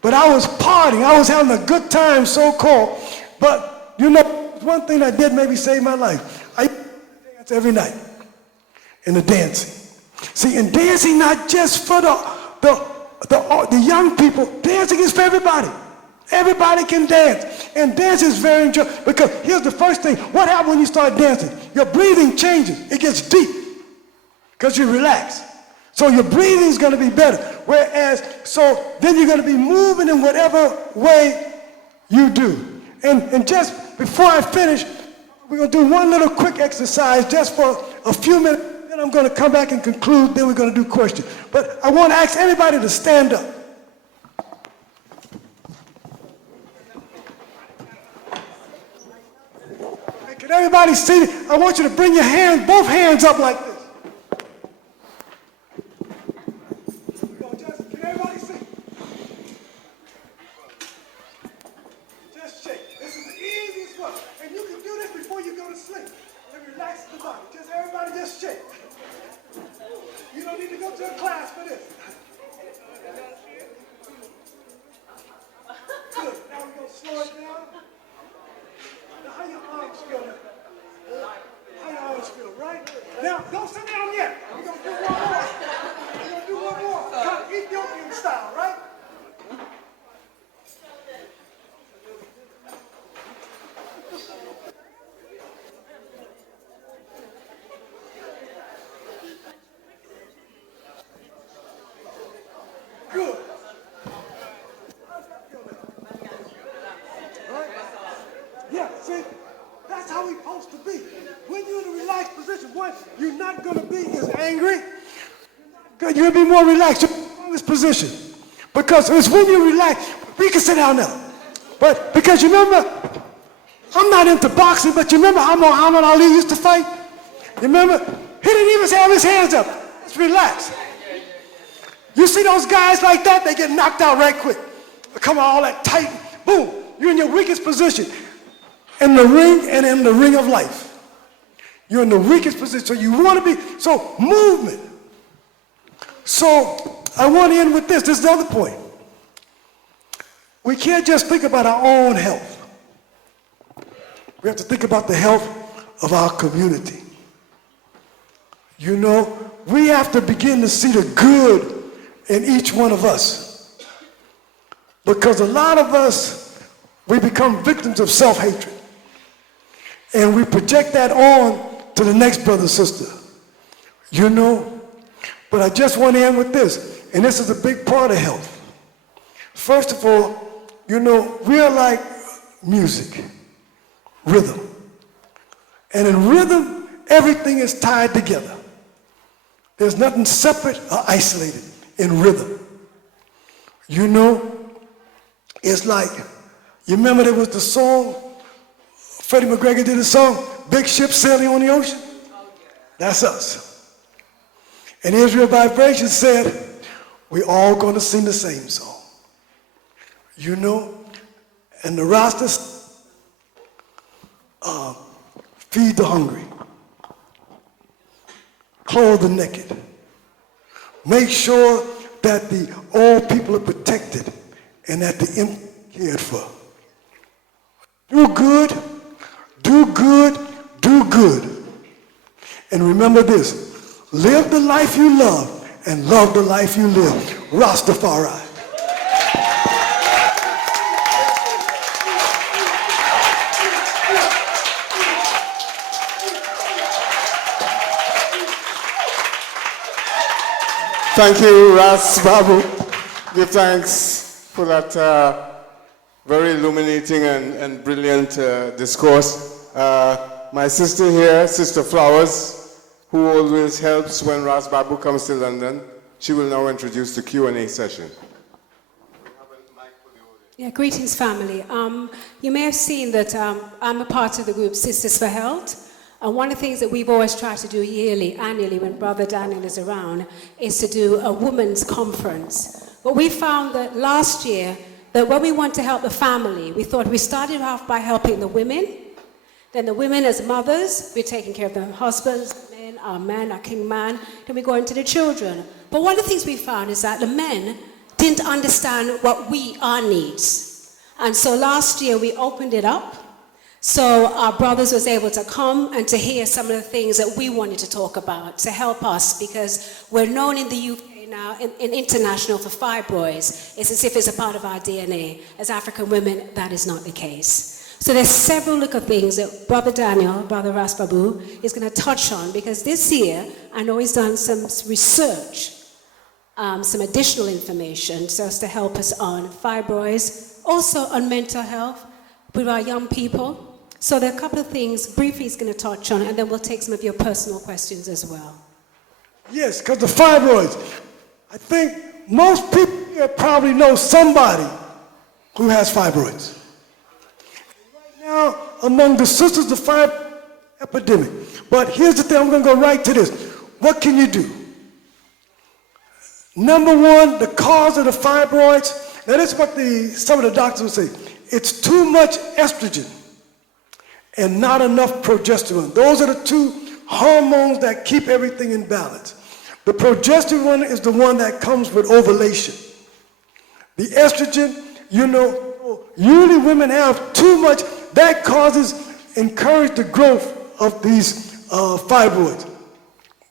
But I was partying. I was having a good time, so-called. But, you know, one thing that did maybe save my life. I dance every night in the dancing. See, in dancing, not just for the young people, dancing is for everybody. Everybody can dance. And dance is very enjoyable. Because here's the first thing. What happens when you start dancing? Your breathing changes. It gets deep. Because you relax. So your breathing is going to be better. Whereas, so then you're going to be moving in whatever way you do. And just before I finish, we're going to do one little quick exercise just for a few minutes. Then I'm going to come back and conclude. Then we're going to do questions. But I want to ask everybody to stand up. Can everybody see it? I want you to bring your hands, both hands up like this. Can everybody see? Just shake. This is the easiest one. And you can do this before you go to sleep. And relax the body. Just everybody just shake. You don't need to go to a class for this. Good. Now we're going to slow it down. How your arms feel now? How your arms feel, right? Now, don't sit down yet. We're going to do one more. We're going to do one more. Kind of Ethiopian style, right? Good. Yeah, see, that's how we're supposed to be. When you're in a relaxed position, what you're not going to be is angry. You're going to be more relaxed. You're in this position. Because it's when you relax, we can sit down now. But because you remember, I'm not into boxing, but you remember how Muhammad Ali used to fight? You remember? He didn't even have his hands up. Let's relax. You see those guys like that, they get knocked out right quick. They come all that tight, boom, you're in your weakest position. In the ring and in the ring of life. You're in the weakest position. So you want to be, so movement. So I want to end with this. This is the other point. We can't just think about our own health. We have to think about the health of our community. You know, we have to begin to see the good in each one of us. Because a lot of us, we become victims of self-hatred. And we project that on to the next brother and sister. You know? But I just want to end with this. And this is a big part of health. First of all, you know, we're like music. Rhythm. And in rhythm, everything is tied together. There's nothing separate or isolated in rhythm. You know? It's like, you remember there was the song, Freddie McGregor did a song, Big Ship Sailing on the Ocean? That's us. And Israel Vibration said, we're all going to sing the same song. You know? And the Rastas feed the hungry, clothe the naked, make sure that the old people are protected and that the empty cared for. Do good, do good, do good. And remember this, live the life you love and love the life you live. Rastafari. Thank you, Ras Babu. Give thanks for that very illuminating and brilliant discourse. My sister here, Sister Flowers, who always helps when Ras Babu comes to London, she will now introduce the Q&A session. Yeah, greetings, family. You may have seen that I'm a part of the group Sisters for Health. And one of the things that we've always tried to do annually, when Brother Daniel is around, is to do a women's conference. But we found that last year, that when we want to help the family, we thought we started off by helping the women. Then the women as mothers, we're taking care of their husbands, men, our king man. Then we go into the children. But one of the things we found is that the men didn't understand what our needs. And so last year we opened it up. So our brothers was able to come and to hear some of the things that we wanted to talk about, to help us, because we're known in the UK now, in international, for fibroids. It's as if it's a part of our DNA. As African women, that is not the case. So there's several little things that Brother Daniel, Brother Ras Babu, is going to touch on, because this year, I know he's done some research, some additional information, so as to help us on fibroids, also on mental health with our young people. So there are a couple of things briefly he's going to touch on, and then we'll take some of your personal questions as well. Yes, because the fibroids, I think most people here probably know somebody who has fibroids. Right now, among the sisters, the fibroid epidemic. But here's the thing, I'm going to go right to this. What can you do? Number one, the cause of the fibroids. Now this is what some of the doctors will say. It's too much estrogen and not enough progesterone. Those are the two hormones that keep everything in balance. The progesterone is the one that comes with ovulation. The estrogen, usually women have too much. That encourages the growth of these fibroids.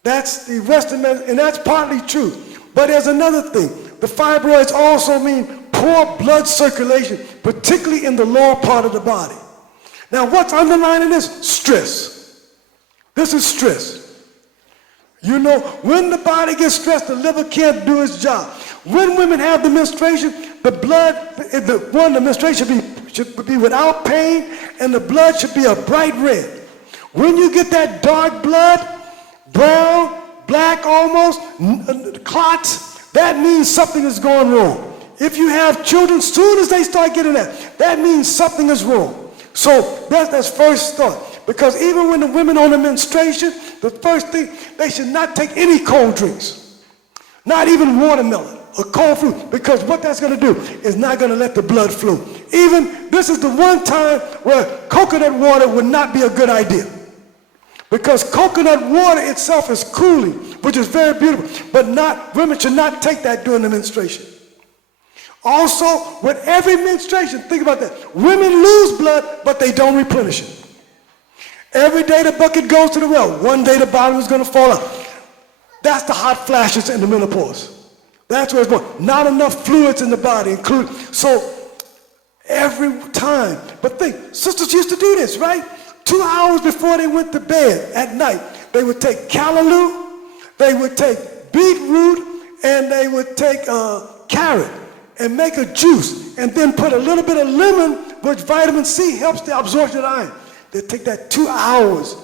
That's the Western medicine, and that's partly true. But there's another thing. The fibroids also mean poor blood circulation, particularly in the lower part of the body. Now, what's underlying this? Stress. This is stress. When the body gets stressed, the liver can't do its job. When women have the menstruation, the menstruation should be without pain, and the blood should be a bright red. When you get that dark blood, brown, black almost, clots, that means something is going wrong. If you have children, soon as they start getting that means something is wrong. So that's first thought. Because even when the women on the menstruation, the first thing, they should not take any cold drinks. Not even watermelon or cold fruit. Because what that's going to do is not going to let the blood flow. Even, this is the one time where coconut water would not be a good idea. Because coconut water itself is cooling, which is very beautiful. But women should not take that during the menstruation. Also, with every menstruation, think about that. Women lose blood, but they don't replenish it. Every day the bucket goes to the well. One day the bottom is going to fall out. That's the hot flashes in the menopause. That's where it's going. Not enough fluids in the body, including. So every time. But think, sisters used to do this, right? 2 hours before they went to bed at night, they would take callaloo, they would take beetroot, and they would take carrot and make a juice, and then put a little bit of lemon, which vitamin C helps the absorption of iron. They take that 2 hours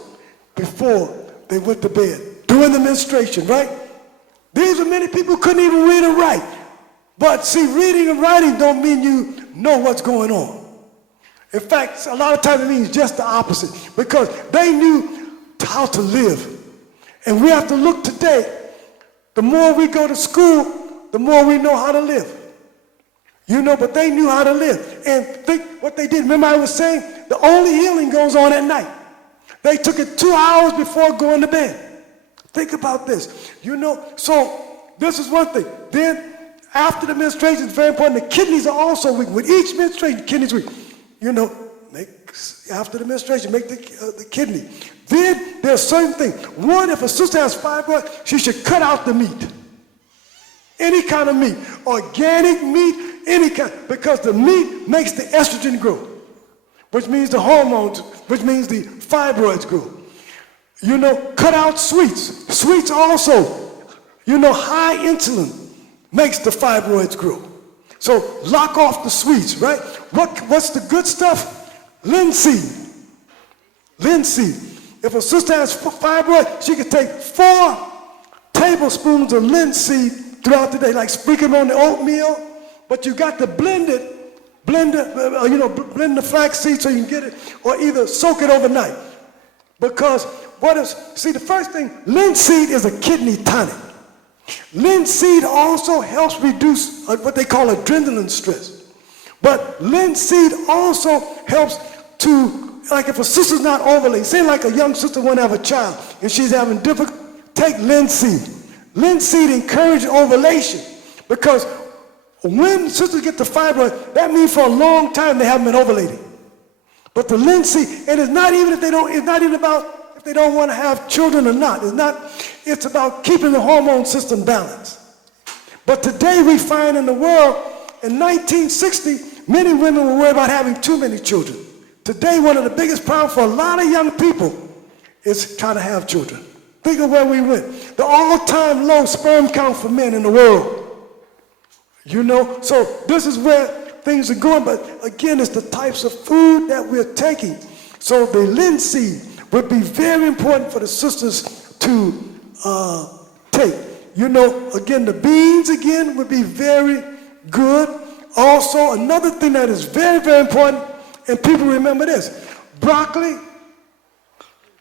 before they went to bed, during the menstruation, right? These are many people who couldn't even read and write. But see, reading and writing don't mean you know what's going on. In fact, a lot of times it means just the opposite, because they knew how to live. And we have to look today, the more we go to school, the more we know how to live. But they knew how to live. And think what they did. Remember I was saying, the only healing goes on at night. They took it 2 hours before going to bed. Think about this. So this is one thing. Then after the menstruation, it's very important. The kidneys are also weak. With each menstruation, kidneys weak. After the menstruation, make the kidney. Then there's certain things. One, if a sister has fibroid, she should cut out the meat. Any kind of meat. Organic meat, any kind. Because the meat makes the estrogen grow. Which means the hormones, which means the fibroids grow. Cut out sweets. Sweets also, high insulin makes the fibroids grow. So lock off the sweets, right? What's the good stuff? Linseed. Linseed. If a sister has fibroid, she could take 4 tablespoons of linseed throughout the day, like sprinkle on the oatmeal, but you got to blend the flax seed so you can get it, or either soak it overnight. Because the first thing, linseed is a kidney tonic. Linseed also helps reduce what they call adrenaline stress. But linseed also helps to, like if a sister's not ovulating, say like a young sister want to have a child and she's having difficulty, take linseed. Linseed encourages ovulation because when sisters get the fibroid, that means for a long time they haven't been ovulating. But the linseed, and it's not even about if they don't want to have children or not. It's about keeping the hormone system balanced. But today we find in the world, in 1960, many women were worried about having too many children. Today, one of the biggest problems for a lot of young people is trying to have children. Think of where we went. The all-time low sperm count for men in the world. So this is where things are going. But again, it's the types of food that we're taking. So the linseed would be very important for the sisters to take. Again, the beans, would be very good. Also, another thing that is very, very important, and people remember this, broccoli,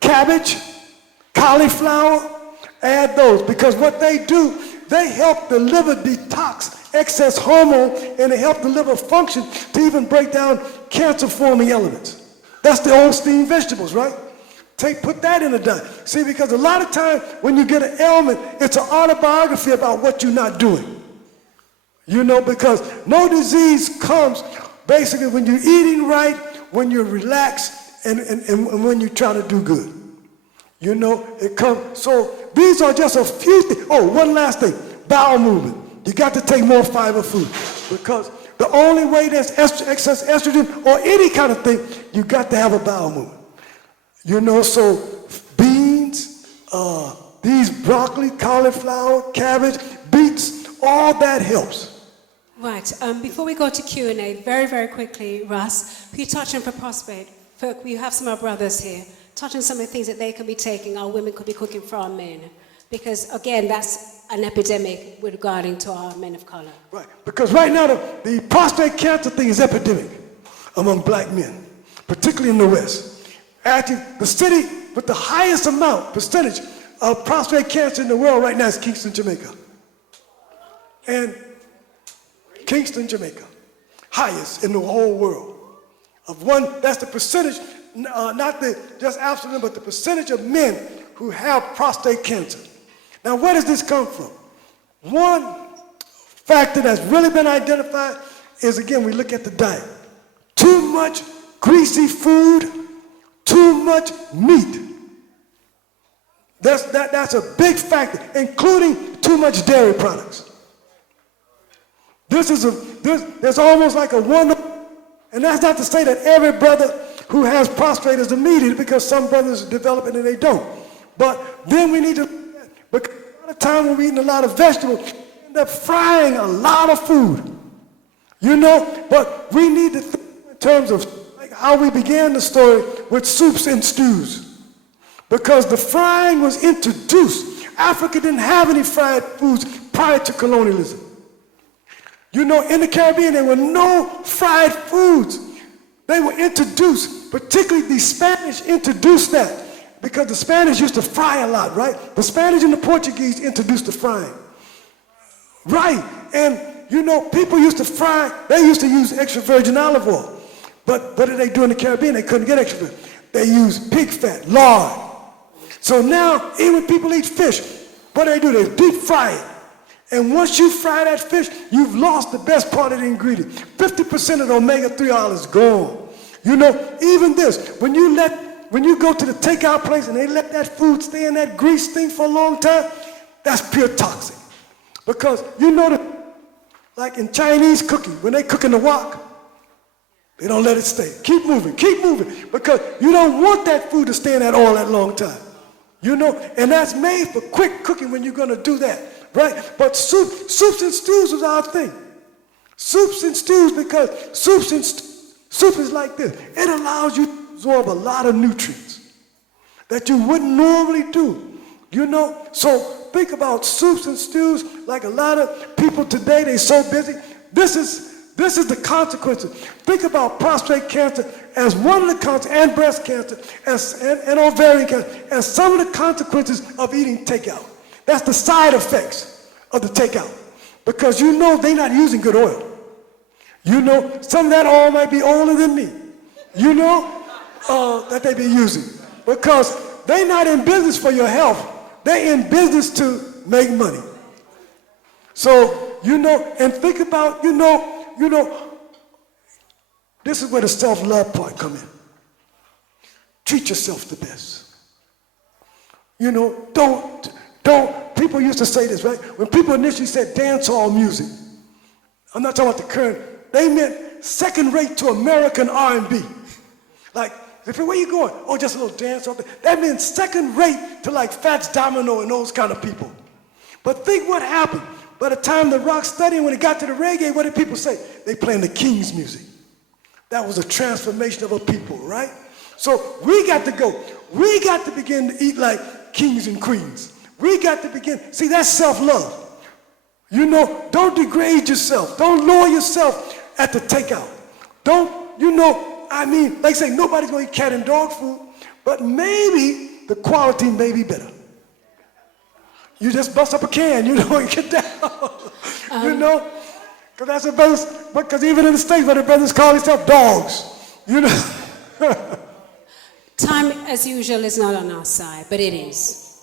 cabbage, cauliflower, add those. Because what they do, they help the liver detox excess hormone, and they help the liver function to even break down cancer-forming elements. That's the old steamed vegetables, right? Put that in a diet. See, because a lot of times when you get an ailment, it's an autobiography about what you're not doing. Because no disease comes basically when you're eating right, when you're relaxed, and when you try to do good. It comes. So these are just a few things. Oh, one last thing, bowel movement. You got to take more fiber food because the only way there's excess estrogen or any kind of thing, you got to have a bowel movement. So beans, these broccoli, cauliflower, cabbage, beets, all that helps. Right. Before we go to Q&A, very, very quickly, Russ, can you touch on for prostate? We have some of our brothers here. Touch on some of the things that they could be taking, our women could be cooking for our men. Because, again, that's an epidemic regarding to our men of color. Right. Because right now, the prostate cancer thing is epidemic among black men, particularly in the West. Actually, the city with the highest percentage of prostate cancer in the world right now is Kingston, Jamaica. And Kingston, Jamaica, highest in the whole world. That's the percentage, not just absolute, but the percentage of men who have prostate cancer. Now, where does this come from? One factor that's really been identified is, again, we look at the diet. Too much greasy food, too much meat. That's a big factor, including too much dairy products. There's almost like a wonderful, and that's not to say that every brother who has prostate is immediate, because some brothers develop it and they don't. But then we need to, because a lot of time when we're eating a lot of vegetables, we end up frying a lot of food. But we need to think in terms of like how we began the story with soups and stews. Because the frying was introduced. Africa didn't have any fried foods prior to colonialism. In the Caribbean, there were no fried foods. They were introduced, particularly the Spanish introduced that, because the Spanish used to fry a lot, right? The Spanish and the Portuguese introduced the frying. Right, and people used to fry, they used to use extra virgin olive oil. But what did they do in the Caribbean? They couldn't get extra virgin. They used pig fat, lard. So now, even when people eat fish, what do? They deep fry it. And once you fry that fish, you've lost the best part of the ingredient. 50% of the omega-3 oil is gone. Even this, when you go to the takeout place and they let that food stay in that grease thing for a long time, that's pure toxic. Because like in Chinese cooking, when they cook in the wok, they don't let it stay. Keep moving, because you don't want that food to stay in that oil that long time. And that's made for quick cooking when you're going to do that. Right? But soups and stews was our thing. Soups and stews, because soup is like this. It allows you to absorb a lot of nutrients that you wouldn't normally do. You know, so think about soups and stews. Like a lot of people today, they're so busy. This is the consequences. Think about prostate cancer as one of the consequences, and breast cancer, and ovarian cancer, as some of the consequences of eating takeout. That's the side effects of the takeout. Because you know they're not using good oil. You know, some of that oil might be older than me. You know, that they be using. Because they're not in business for your health. They're in business to make money. So, you know, and think about, you know, this is where the self-love part come in. Treat yourself the best. You know, don't, people used to say this, right? When people initially said dance hall music, I'm not talking about the current, they meant second rate to American R&B. Like, where you going? Oh, just a little dance. That meant second rate to like Fats Domino and those kind of people. But think what happened. By the time the rock steady, when it got to the reggae, what did people say? They playing the King's music. That was a transformation of a people, right? So we got to go. We got to begin to eat like kings and queens. We got to begin. See, that's self-love. You know, don't degrade yourself. Don't lower yourself at the takeout. Don't, you know, I mean, like I say, nobody's going to eat cat and dog food, but maybe the quality may be better. You just bust up a can, you know, and get down. You know? Because that's what brothers, because even in the States, where the brothers call themselves dogs, you know? Time, as usual, is not on our side, but it is.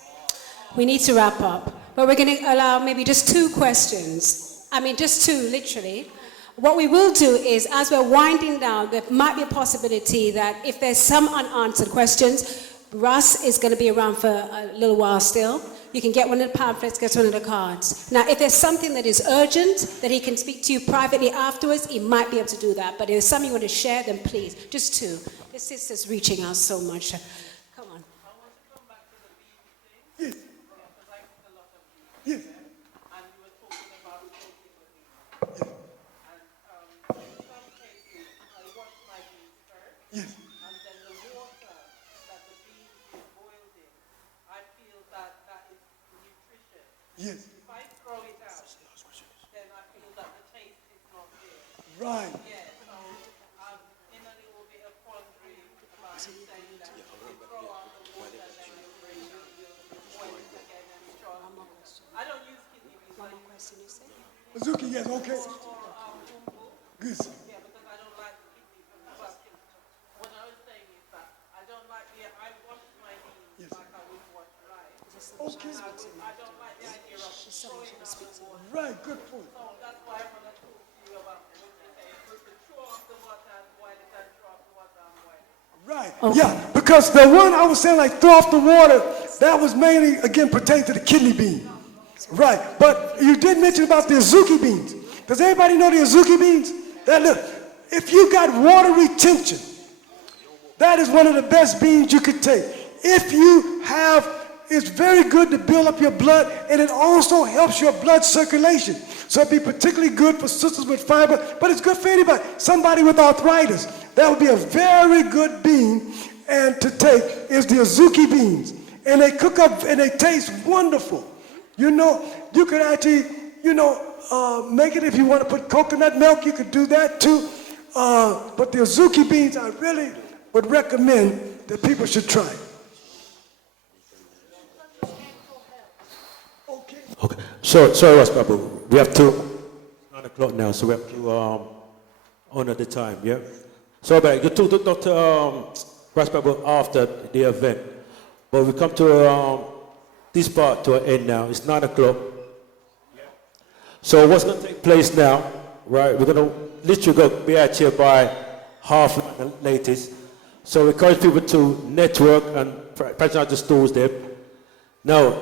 We need to wrap up. But we're going to allow maybe just 2 questions. I mean, just 2, literally. What we will do is, as we're winding down, there might be a possibility that if there's some unanswered questions, Russ is going to be around for a little while still. You can get one of the pamphlets, get one of the cards. Now, if there's something that is urgent, that he can speak to you privately afterwards, he might be able to do that. But if there's something you want to share, then please, just 2. This sister's reaching out so much. Come on. Yes. Yes. Yes. And then the water that the beans is boiled in, I feel that is nutritious. Yes. If I throw it out, then I feel that the taste is not there. Right. Yeah, so I'm in a little bit of quandary about saying that if you throw out the water, then you bring you boil it again and strong. I don't use kidney beans. One more question, you say? Azuki, yes, okay. Good. Yeah, because I don't like kidney beans. What I was saying is that I don't like I wash my beans like I would wash rice. Okay. I don't like the idea of throwing out the water. Right, good point. So that's why I want to talk to you about throw off the water and boil it and throw off the water and boil it. Right, yeah, because the one I was saying, like, throw off the water, that was mainly, again, pertaining to the kidney bean. Right, but you did mention about the Azuki beans. Does everybody know the Azuki beans? That, look, if you got water retention, that is one of the best beans you could take. If you have, it's very good to build up your blood, and it also helps your blood circulation. So it'd be particularly good for sisters with fiber, but it's good for anybody. Somebody with arthritis, that would be a very good bean and to take is the Azuki beans. And they cook up and they taste wonderful. You know, you could actually, you know, make it if you want to put coconut milk, you could do that too. But the Azuki beans, I really would recommend that people should try. Okay. Sorry, Ras Babu. We have to 9 o'clock now, so we have to honor the time. Yeah. So, but you talk to Dr. Ras Babu after the event, but we come to this part to an end now. It's 9 o'clock. Yeah. So what's going to take place now? Right, we're going to literally be out here by half the latest. So we encourage people to network and patronize the stores there. Now,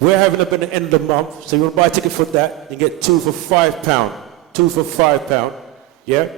we're having up at the end of the month, so you want to buy a ticket for that, you get 2 for £5. 2 for £5, yeah?